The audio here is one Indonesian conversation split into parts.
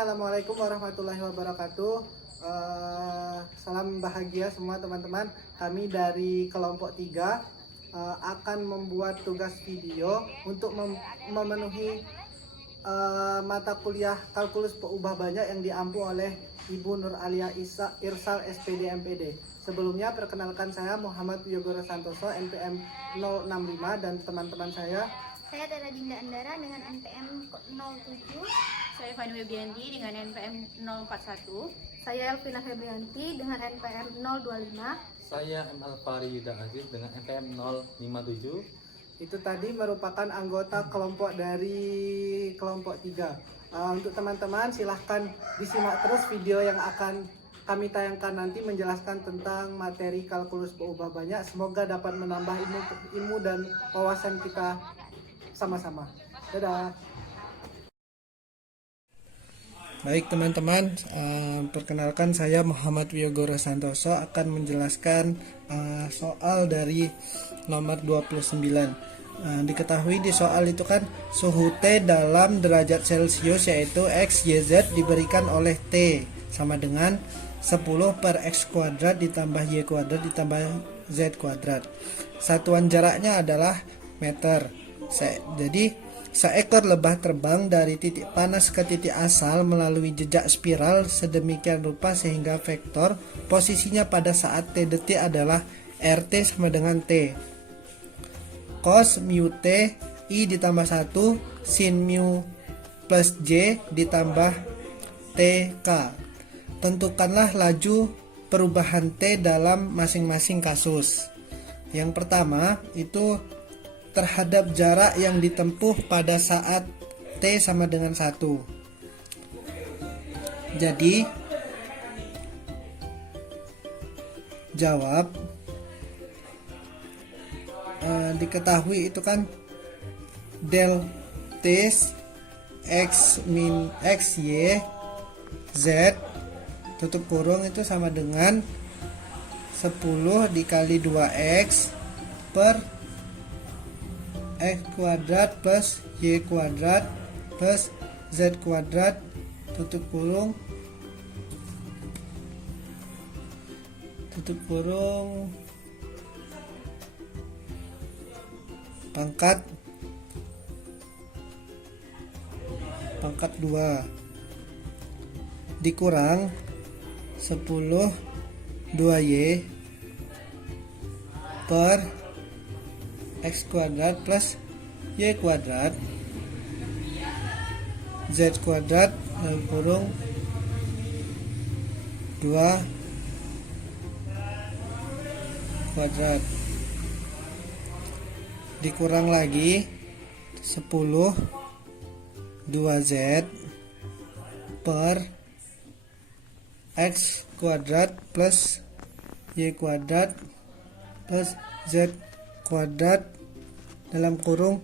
Assalamualaikum warahmatullahi wabarakatuh. Salam bahagia semua teman-teman. Kami dari kelompok 3 akan membuat tugas video untuk memenuhi mata kuliah kalkulus peubah banyak yang diampu oleh Ibu Nur Alia Irsal SPD MPD. Sebelumnya perkenalkan, saya Muhammad Yogoro Santoso NPM 065 dan teman-teman saya Tera Dinda Andara dengan NPM 07. Saya Fani Webianti dengan NPM 041. Saya Elvina Febrianti dengan NPM 025. Saya M. Alfari Yuda Aziz dengan NPM 057. Itu tadi merupakan anggota kelompok dari kelompok 3. Untuk teman-teman silahkan disimak terus video yang akan kami tayangkan nanti menjelaskan tentang materi kalkulus peubah banyak. Semoga dapat menambah ilmu dan wawasan kita sama-sama. Dadah. Baik teman-teman, perkenalkan saya Muhammad Yogoro Santoso akan menjelaskan soal dari nomor 29. Diketahui di soal itu kan suhu T dalam derajat Celcius yaitu X, Y, Z diberikan oleh T sama dengan 10 per X kuadrat ditambah Y kuadrat ditambah Z kuadrat. Satuan jaraknya adalah meter. Jadi seekor lebah terbang dari titik panas ke titik asal melalui jejak spiral sedemikian rupa sehingga vektor posisinya pada saat T detik adalah RT sama dengan T. Cos mu T I ditambah 1 sin mu plus J ditambah TK. Tentukanlah laju perubahan T dalam masing-masing kasus. Yang pertama itu terhadap jarak yang ditempuh pada saat T sama dengan 1. Jadi jawab diketahui itu kan del T X min X Y Z tutup kurung itu sama dengan 10 dikali 2X per X kuadrat plus Y kuadrat plus Z kuadrat tutup kurung pangkat 2 dikurang 10 2Y per X kuadrat plus Y kuadrat Z kuadrat dalam kurung 2 kuadrat dikurang lagi 10 2Z per X kuadrat plus Y kuadrat plus Z kuadrat dalam kurung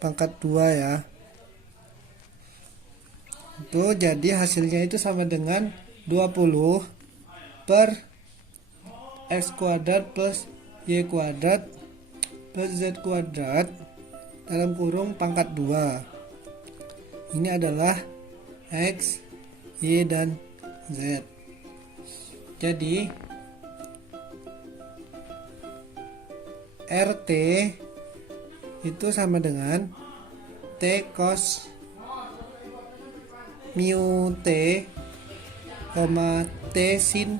pangkat 2 ya. Itu jadi hasilnya itu sama dengan 20 per X kuadrat plus Y kuadrat plus Z kuadrat dalam kurung pangkat 2. Ini adalah X, Y, dan Z. Jadi RT itu sama dengan T cos mu T, T sin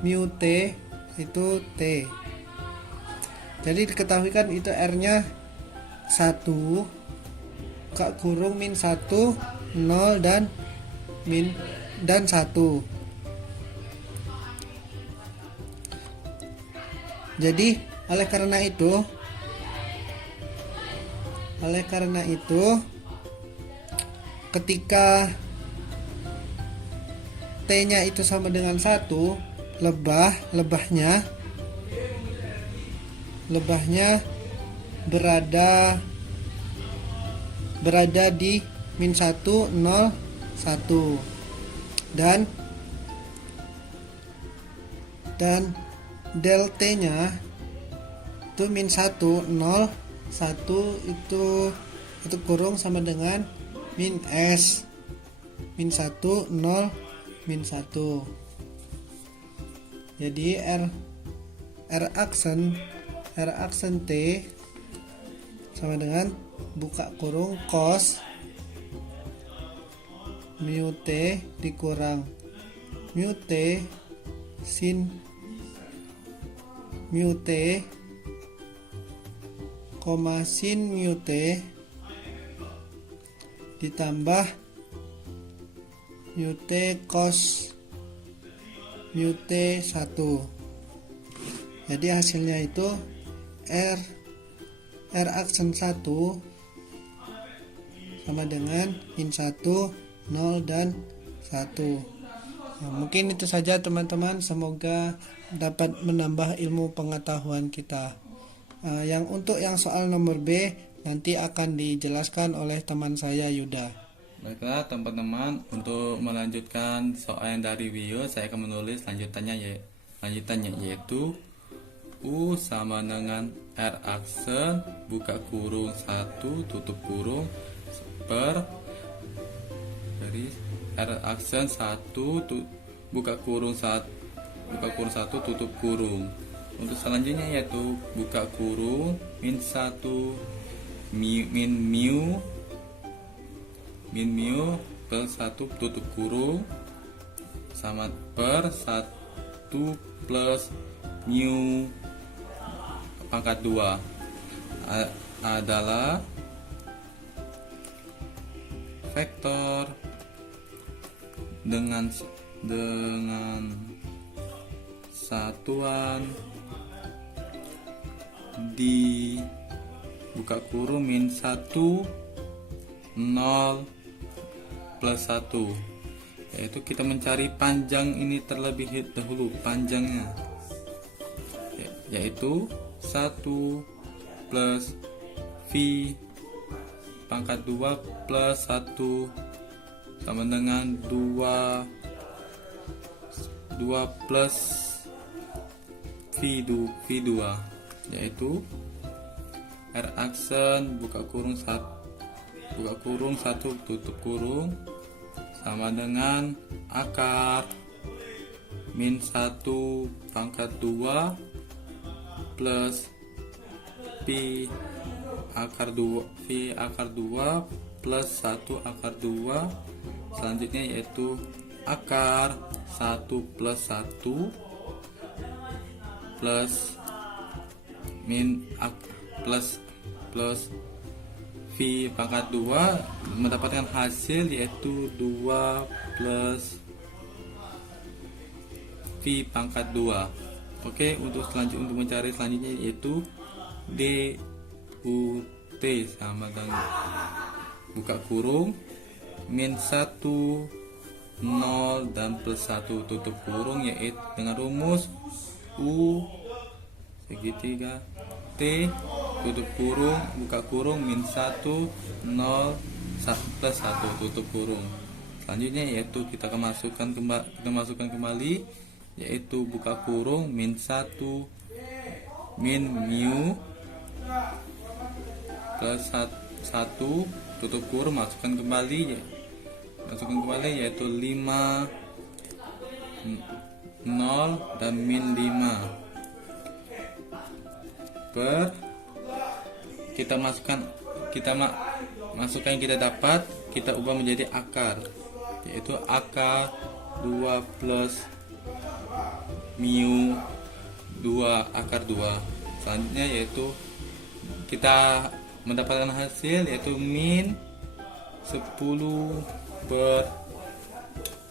mu T itu T. Jadi diketahui kan itu R-nya 1, kak kurung min 1, 0 dan min dan 1. Jadi oleh karena itu ketika T-nya itu sama dengan 1, lebahnya berada di min 1, 0, 1 dan del T-nya itu min 1, 0, 1 itu kurung sama dengan min S min 1, 0, min 1. Jadi R aksen T sama dengan buka kurung cos mu T dikurang mu T sin mu T koma sin mu T ditambah mu T cos mu T 1. Jadi hasilnya itu R aksen 1 sama dengan min 1, 0 dan 1. Nah, mungkin itu saja teman-teman, semoga dapat menambah ilmu pengetahuan kita. Yang untuk yang soal nomor B nanti akan dijelaskan oleh teman saya Yuda. Baiklah teman-teman, untuk melanjutkan soal yang dari video, saya akan menulis lanjutannya yaitu U sama dengan R aksen buka kurung 1 tutup kurung per dari R aksen 1 buka kurung 1 tutup kurung. Untuk selanjutnya yaitu buka kurung min 1 min mu per 1 tutup kurung sama per 1 plus mu pangkat 2 adalah vektor dengan satuan di buka kurung min 1, 0 plus 1, yaitu kita mencari panjang ini terlebih dahulu, panjangnya yaitu 1 plus V pangkat 2 plus 1 sama dengan 2 plus V2, yaitu R aksen buka kurung 1 tutup kurung sama dengan akar min 1 pangkat 2 plus V akar 2 plus 1 akar 2. Selanjutnya yaitu akar 1 plus 1 plus min plus V pangkat 2 mendapatkan hasil yaitu 2 plus V pangkat 2. Oke, untuk mencari selanjutnya yaitu DUT sama dengan buka kurung min 1, 0 dan plus 1 tutup kurung, yaitu dengan rumus U segitiga T tutup kurung buka kurung min 1, 0 plus 1 tutup kurung. Selanjutnya yaitu kita masukkan kembali yaitu buka kurung min 1 min mu plus 1 tutup kurung, masukkan kembali yaitu 5, 0 dan min 5 per kita masukkan yang kita dapat, kita ubah menjadi akar, yaitu akar 2 plus mu 2 akar 2. Selanjutnya yaitu kita mendapatkan hasil yaitu min 10 per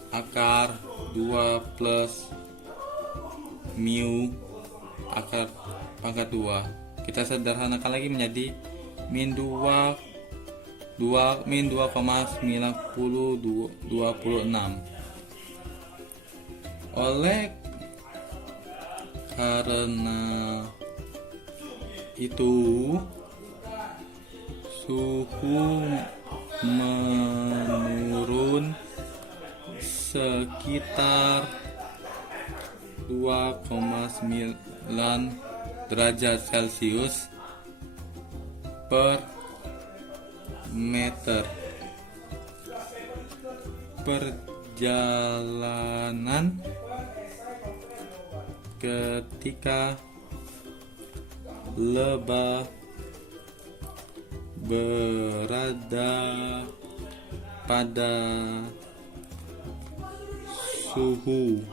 akar 2 plus mu akar pangkat 2. Kita sederhanakan lagi menjadi min 2,9026. Oleh karena itu suhu menurun sekitar 2,9 derajat Celcius per meter. perjalanan ketika lebah berada pada suhu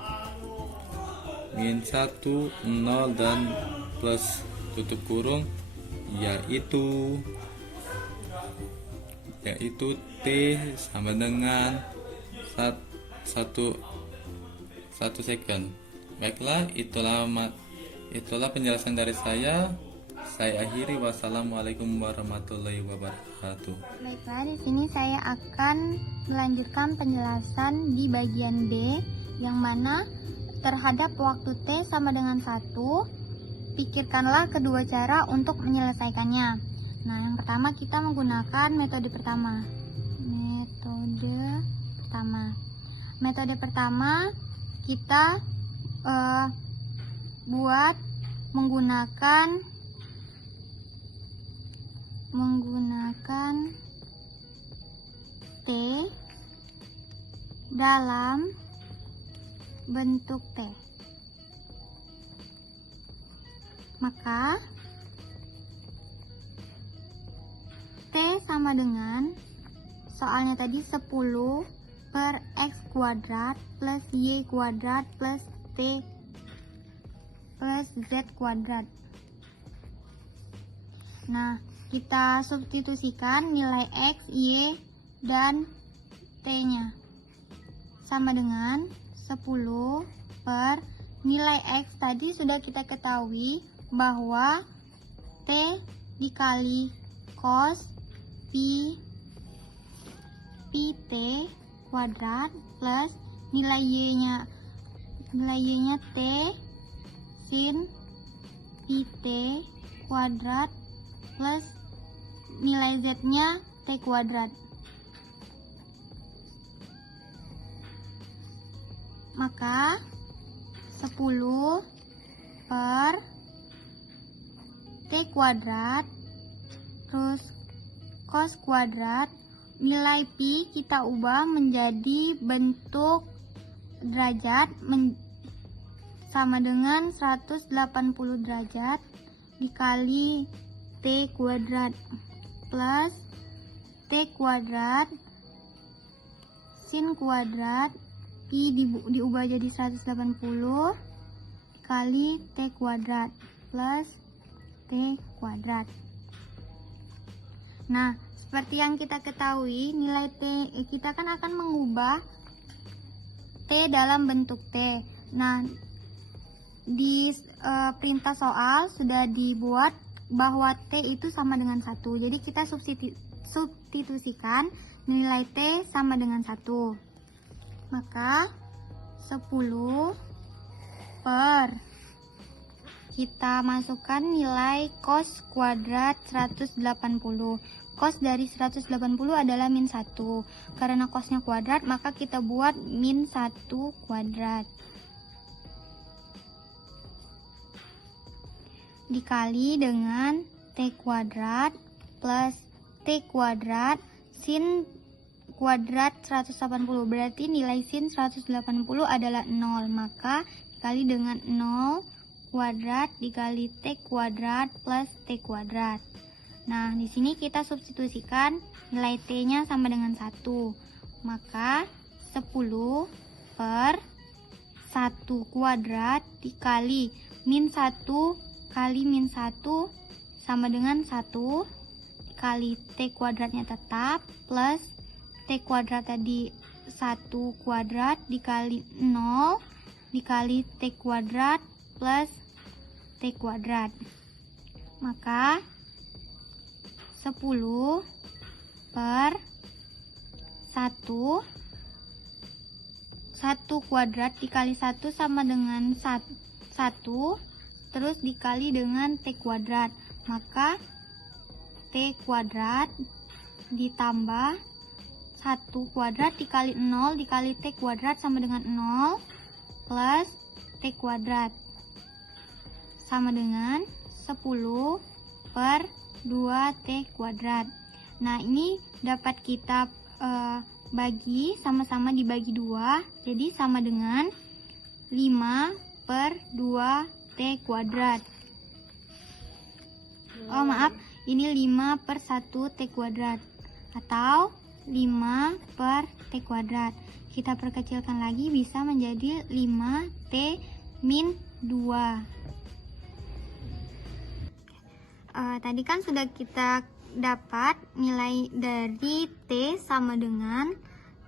-1, 0 dan plus tutup kurung, yaitu T sama dengan 1 second. Baiklah, itulah penjelasan dari saya. Saya akhiri. Wassalamualaikum warahmatullahi wabarakatuh. Baiklah, di sini saya akan melanjutkan penjelasan di bagian B, yang mana terhadap waktu T sama dengan 1, pikirkanlah kedua cara untuk menyelesaikannya. Nah, yang pertama kita menggunakan metode pertama. Metode pertama kita buat menggunakan T dalam bentuk T. Maka T sama dengan, soalnya tadi 10 per X kuadrat plus Y kuadrat plus T plus Z kuadrat. Nah, kita substitusikan nilai X, Y, dan T-nya. Sama dengan 10 per nilai X tadi sudah kita ketahui bahwa T dikali cos Pt kuadrat plus nilai Y-nya T sin Pt kuadrat plus nilai Z-nya T kuadrat. Maka 10 per T kuadrat terus cos kuadrat, nilai pi kita ubah menjadi bentuk derajat sama dengan 180 derajat dikali T kuadrat plus T kuadrat sin kuadrat pi diubah jadi 180 kali T kuadrat plus T kuadrat. Nah, seperti yang kita ketahui, nilai T kita kan akan mengubah T dalam bentuk T. Nah, di perintah soal sudah dibuat bahwa T itu sama dengan 1. Jadi kita substitusikan nilai T sama dengan 1. Maka 10 per, kita masukkan nilai cos kuadrat 180. Cos dari 180 adalah min 1. Karena cosnya kuadrat, maka kita buat min 1 kuadrat. Dikali dengan T kuadrat plus T kuadrat sin kuadrat 180. Berarti nilai sin 180 adalah 0. Maka dikali dengan 0 kuadrat dikali T kuadrat plus T kuadrat. Nah, di sini kita substitusikan nilai T-nya sama dengan 1. Maka 10 per 1 kuadrat dikali min 1 kali min 1 sama dengan 1 dikali T kuadratnya tetap plus T kuadrat tadi 1 kuadrat dikali 0 dikali T kuadrat plus T kuadrat. Maka 10 per 1 kuadrat dikali 1 sama dengan 1 terus dikali dengan T kuadrat. Maka T kuadrat ditambah 1 kuadrat dikali 0 dikali T kuadrat sama dengan 0 plus T kuadrat sama dengan 10 per 2T kuadrat. Nah, ini dapat kita bagi, sama-sama dibagi 2, jadi sama dengan 5/2 T kuadrat. Oh maaf, ini 5/1 T kuadrat atau 5/T kuadrat. Kita perkecilkan lagi bisa menjadi 5T min 2. Tadi kan sudah kita dapat nilai dari T sama dengan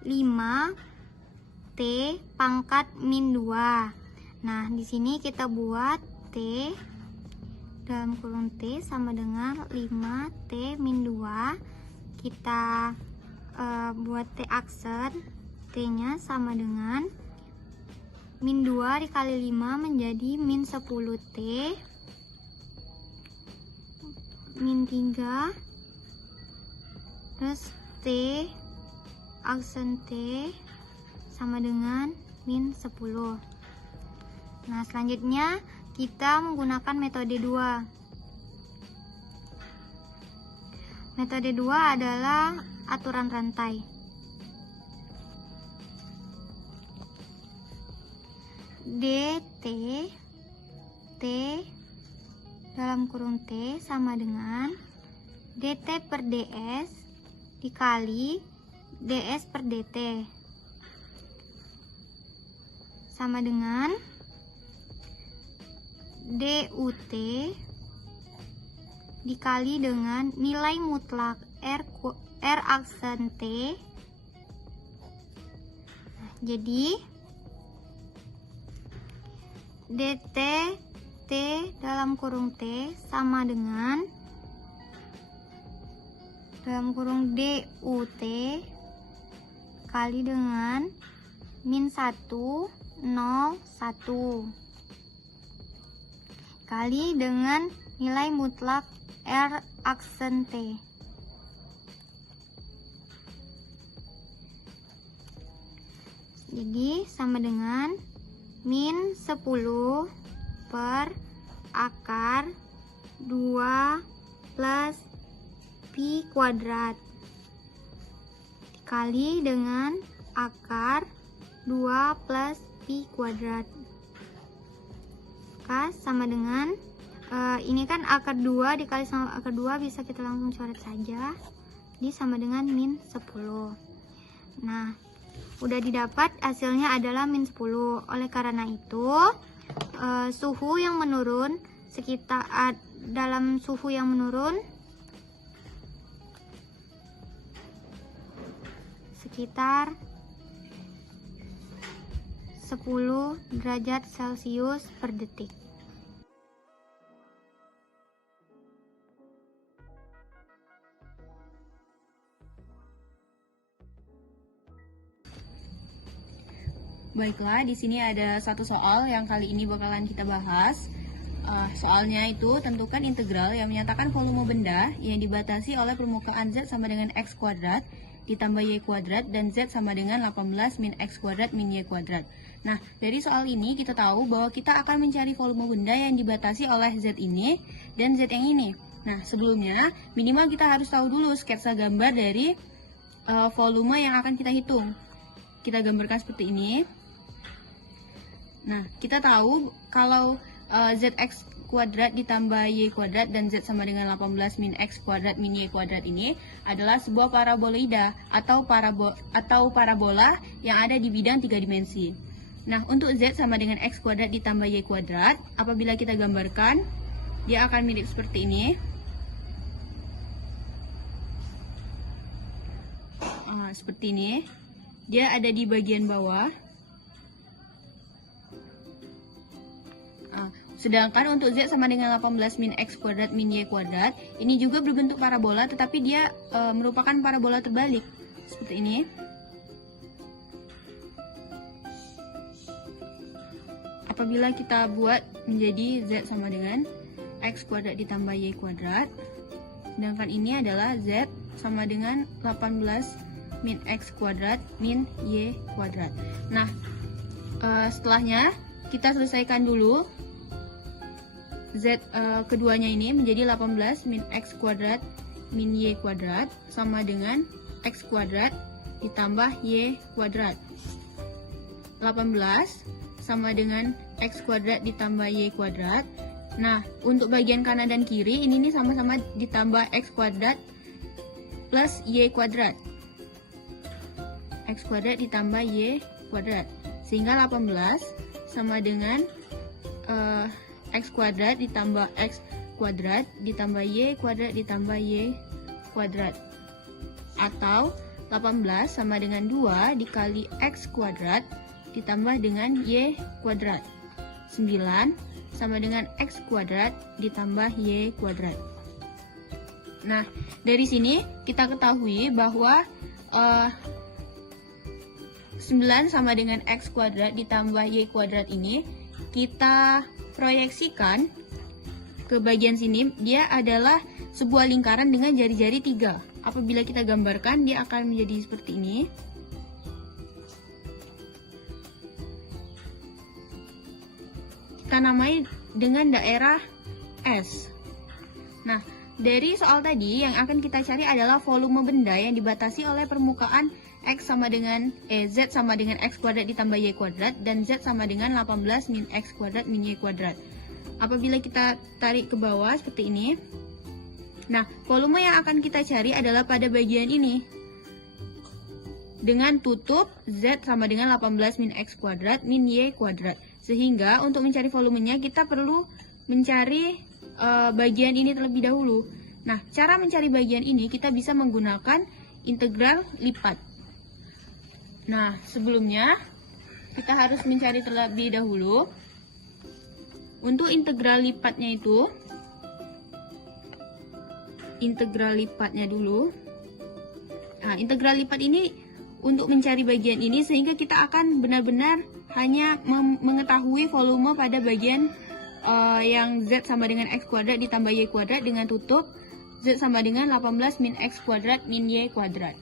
5T pangkat min 2. Nah, di sini kita buat T dalam kurung T sama dengan 5T min 2. Kita buat T aksen, T-nya sama dengan min 2 dikali 5 menjadi min 10T min 3, terus T aksen T sama dengan min 10. Nah, selanjutnya kita menggunakan metode 2. Metode 2 adalah aturan rantai. DT T dalam kurung T sama dengan DT per DS dikali DS per DT sama dengan DUT dikali dengan nilai mutlak R aksen T. Nah, jadi DT T dalam kurung T sama dengan dalam kurung DUT kali dengan min 1, 0, 1 kali dengan nilai mutlak R aksen T. Jadi sama dengan min 10 per akar 2 plus pi kuadrat dikali dengan akar 2 plus pi kuadrat. Maka sama dengan ini kan akar 2 dikali sama akar 2, bisa kita langsung coret saja. Jadi sama dengan min 10. Nah, udah didapat hasilnya adalah min 10. Oleh karena itu suhu yang menurun sekitar dalam suhu yang menurun sekitar 10 derajat Celcius per detik. Baiklah, di sini ada satu soal yang kali ini bakalan kita bahas. Soalnya itu, tentukan integral yang menyatakan volume benda yang dibatasi oleh permukaan Z sama dengan X kuadrat ditambah Y kuadrat dan Z sama dengan 18 min X kuadrat min Y kuadrat. Nah, dari soal ini kita tahu bahwa kita akan mencari volume benda yang dibatasi oleh Z ini dan Z yang ini. Nah, sebelumnya minimal kita harus tahu dulu sketsa gambar dari volume yang akan kita hitung. Kita gambarkan seperti ini. Nah, kita tahu kalau ZX kuadrat ditambah Y kuadrat dan Z sama dengan 18 min X kuadrat min Y kuadrat ini adalah sebuah paraboloida atau parabola yang ada di bidang 3 dimensi. Nah, untuk Z sama dengan X kuadrat ditambah Y kuadrat, apabila kita gambarkan, dia akan mirip seperti ini. Seperti ini. Dia ada di bagian bawah. Sedangkan untuk Z sama dengan 18 min X kuadrat min Y kuadrat, ini juga berbentuk parabola, tetapi dia merupakan parabola terbalik. Seperti ini. Apabila kita buat menjadi Z sama dengan X kuadrat ditambah Y kuadrat, sedangkan ini adalah Z sama dengan 18 min X kuadrat min Y kuadrat. Nah, setelahnya kita selesaikan dulu. Z keduanya ini menjadi 18 min X kuadrat min Y kuadrat sama dengan X kuadrat ditambah Y kuadrat. 18 sama dengan X kuadrat ditambah Y kuadrat. Nah, untuk bagian kanan dan kiri ini nih sama-sama ditambah X kuadrat plus Y kuadrat. X kuadrat ditambah Y kuadrat. Sehingga 18 sama dengan X kuadrat ditambah X kuadrat ditambah Y kuadrat ditambah Y kuadrat. Atau 18 sama dengan 2 dikali X kuadrat ditambah dengan Y kuadrat. 9 sama dengan X kuadrat ditambah Y kuadrat. Nah, dari sini kita ketahui bahwa 9 sama dengan X kuadrat ditambah Y kuadrat ini kita proyeksikan ke bagian sini, dia adalah sebuah lingkaran dengan jari-jari 3. Apabila kita gambarkan, dia akan menjadi seperti ini. Kita namai dengan daerah S. Nah, dari soal tadi yang akan kita cari adalah volume benda yang dibatasi oleh permukaan X sama dengan Z sama dengan X kuadrat ditambah Y kuadrat dan Z sama dengan 18 min X kuadrat min Y kuadrat. Apabila kita tarik ke bawah seperti ini, nah, volume yang akan kita cari adalah pada bagian ini. Dengan tutup Z sama dengan 18 min X kuadrat min Y kuadrat. Sehingga untuk mencari volumenya kita perlu mencari bagian ini terlebih dahulu. Nah, cara mencari bagian ini kita bisa menggunakan integral lipat. Nah, sebelumnya kita harus mencari terlebih dahulu. Untuk integral lipatnya itu, integral lipatnya dulu. Nah, integral lipat ini untuk mencari bagian ini sehingga kita akan benar-benar hanya mengetahui volume pada bagian yang Z sama dengan X kuadrat ditambah Y kuadrat dengan tutup Z sama dengan 18 min X kuadrat min Y kuadrat.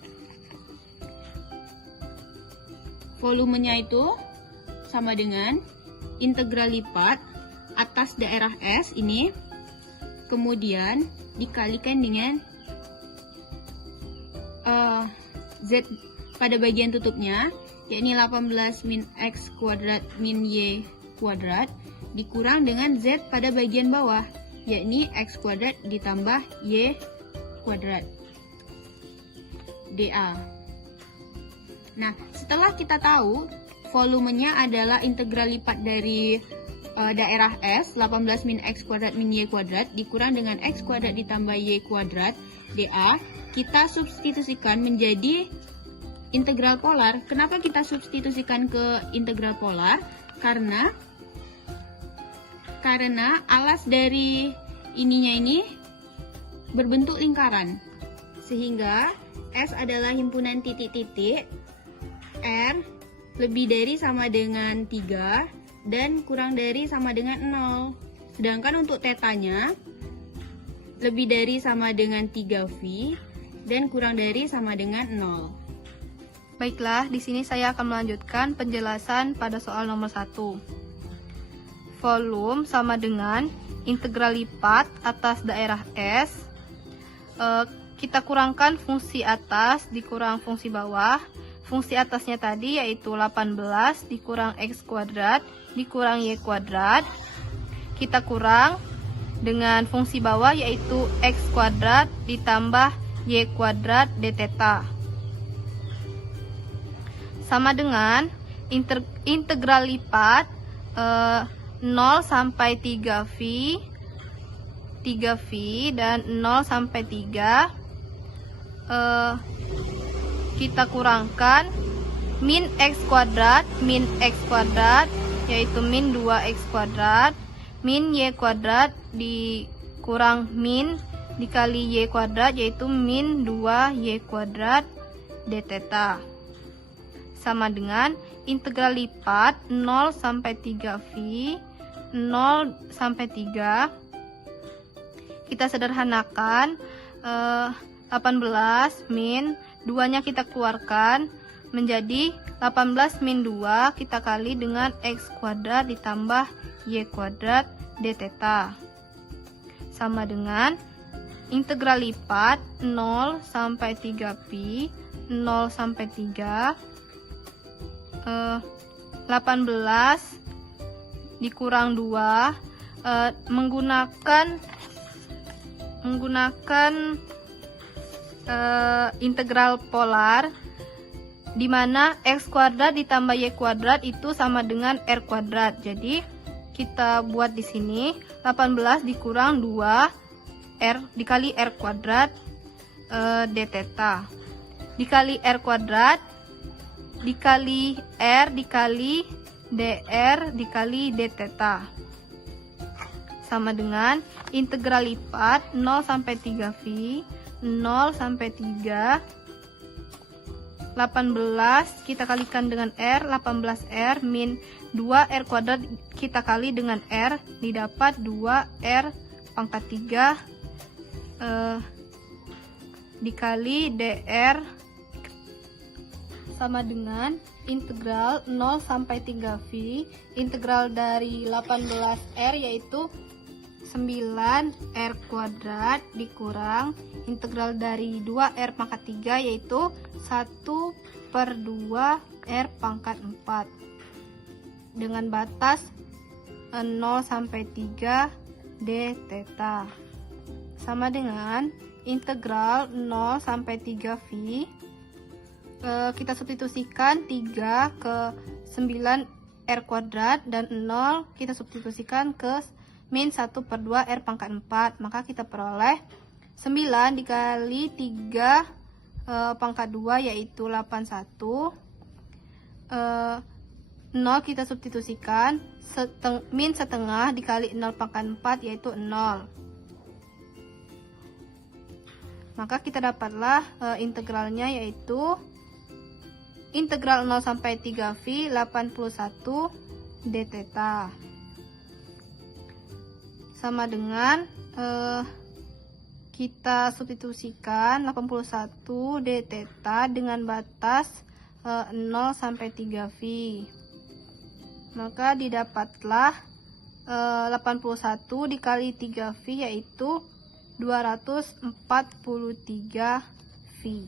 Volumenya itu sama dengan integral lipat atas daerah S ini, kemudian dikalikan dengan Z pada bagian tutupnya, yakni 18 min X kuadrat min Y kuadrat, dikurang dengan Z pada bagian bawah, yakni X kuadrat ditambah Y kuadrat dA. Nah, setelah kita tahu volumenya adalah integral lipat dari daerah S, 18 min X kuadrat min Y kuadrat dikurang dengan X kuadrat ditambah Y kuadrat dA, kita substitusikan menjadi integral polar. Kenapa kita substitusikan ke integral polar? Karena alas dari ininya ini berbentuk lingkaran. Sehingga S adalah himpunan titik-titik, R lebih dari sama dengan 3 dan kurang dari sama dengan 0. Sedangkan untuk tetanya lebih dari sama dengan 3V dan kurang dari sama dengan 0. Baiklah, di sini saya akan melanjutkan penjelasan pada soal nomor 1. Volume sama dengan integral lipat atas daerah S. Kita kurangkan fungsi atas dikurang fungsi bawah. Fungsi atasnya tadi yaitu 18 dikurang X kuadrat dikurang Y kuadrat. Kita kurang dengan fungsi bawah yaitu X kuadrat ditambah Y kuadrat d theta. Sama dengan integral lipat 0 sampai 3V dan 0 sampai 3 kita kurangkan min X kuadrat yaitu min 2X kuadrat min Y kuadrat dikurang min dikali Y kuadrat yaitu min 2Y kuadrat d theta. Sama dengan integral lipat 0 sampai 3V 0 sampai 3 kita sederhanakan 18 min 2 nya kita keluarkan menjadi 18 min 2 kita kali dengan X kuadrat ditambah Y kuadrat d theta. Sama dengan integral lipat 0 sampai 3pi 0 sampai 3. 18 dikurang 2, menggunakan integral polar, di mana x kuadrat ditambah y kuadrat itu sama dengan r kuadrat. Jadi kita buat di sini 18 dikurang 2 r dikali r kuadrat d theta dikali r kuadrat dikali r dikali dr dikali d theta sama dengan integral lipat 0 sampai 3 phi 0 sampai 3 18 kita kalikan dengan r, 18r min 2r kuadrat kita kali dengan r, didapat 2r pangkat 3 dikali dr sama dengan integral 0 sampai 3 phi, integral dari 18r yaitu 9r kuadrat dikurang integral dari 2r pangkat 3 yaitu 1/2r pangkat 4 dengan batas 0 sampai 3 d theta sama dengan integral 0 sampai 3 phi. Kita substitusikan 3 ke 9r kuadrat dan 0 kita substitusikan ke min 1/2r pangkat 4, maka kita peroleh 9 dikali 3 pangkat 2 yaitu 81. 0 kita substitusikan, min setengah dikali 0 pangkat 4 yaitu 0. Maka kita dapatlah integralnya yaitu integral 0 sampai 3 phi 81 d theta sama dengan kita substitusikan 81 d theta dengan batas 0 sampai 3 phi, maka didapatlah 81 dikali 3 phi yaitu 243 phi.